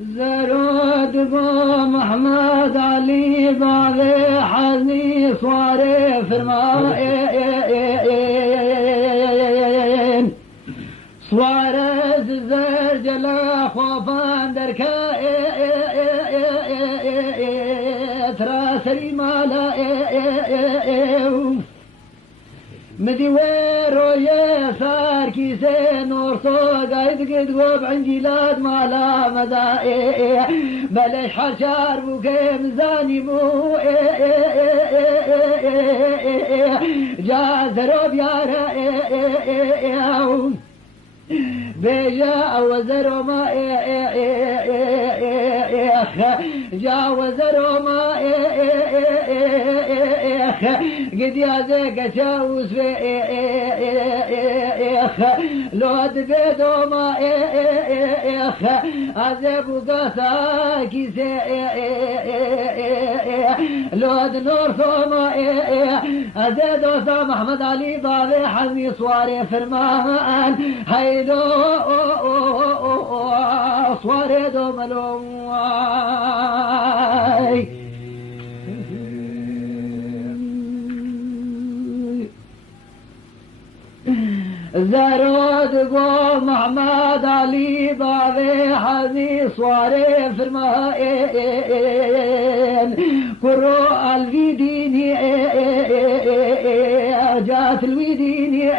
زرود محمد علي بابي حزني صواري فرمائين صواري زر جلا خوفان دركا تراسري مالا مديويرو يسار كيسي نور صوق قايد قد قوب عن جلاد مالا مدائي بلش حشار بوكي مزاني مو جاز روب يارا بيجا وزرو ما جاوز روما قد يازيك شاوز لود بيدو ما عزيب قاسا كيسي لود نور ثوما عزيد وسا محمد علي بابي حزمي صواري فرمان هيدو صواري دو ملوم زرود قو محمد علي بابي حزي صواري فرمائين كرو الويديني جات الويديني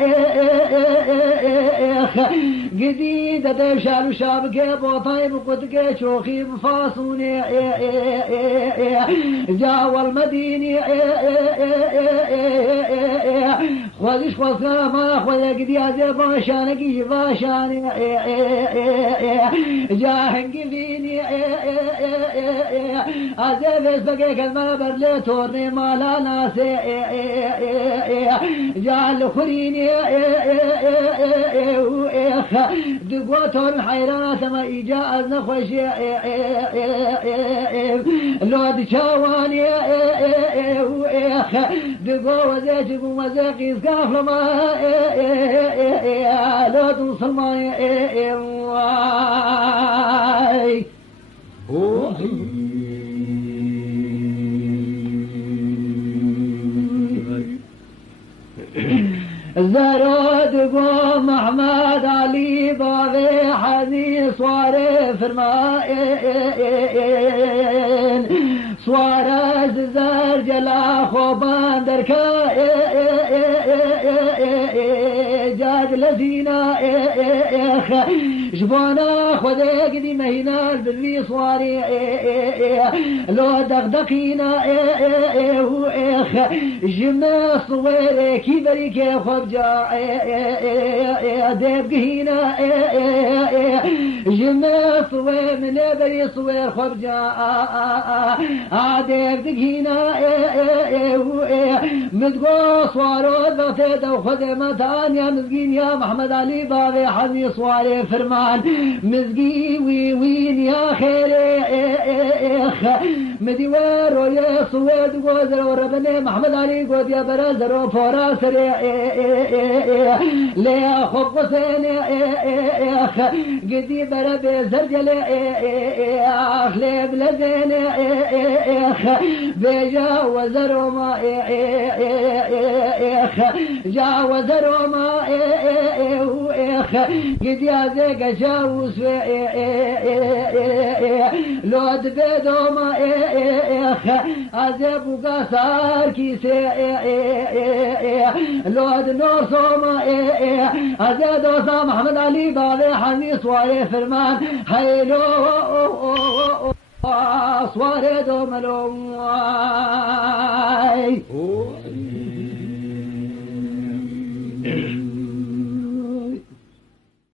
جديدة شال شابك بوطيب قدك شوخي بفاصوني جاو المديني خوزش خوزنا ما خوزا قديازي باشانكي باشاني جاهنكي فيني عزيز بقى كلمة برلي تورني مالا ناسي جال خريني دقوتهم حيرانات ما إجاز نخوشي لود شاواني دقو وزيجب ومزاقي سقاف لما لود صلماني زرود قو محمد علي بابي حزي صواري فرمائين صواري زر جلا خوبان دركا جاج لزينا جبانا خذيك دي مهينا بالبي صواري لو دغدقينا جمع صويري كيبري كي خبجا ديب قهينا جمع صوير من بري صوير خبجا ديب قهينا مدقو صوارو ضغطي دو خدمتان يا مزقين يا محمد علي بابي حزي صواري فرمان مزقي وين يا خيري مديوار ويا صويد قوزر وربني محمد علي قود يا برازر وفورا سريع ليا خب قسيني قدي بربي زرجلي ليب لزيني بيجا وزر ما جاوز روما قد يازيك شاوس لود بيدوما عزيب وقاسار كيسي لود نور صوما عزيد وسا محمد علي بابي حمي صواري فرمان هيلو صواري دو ملوم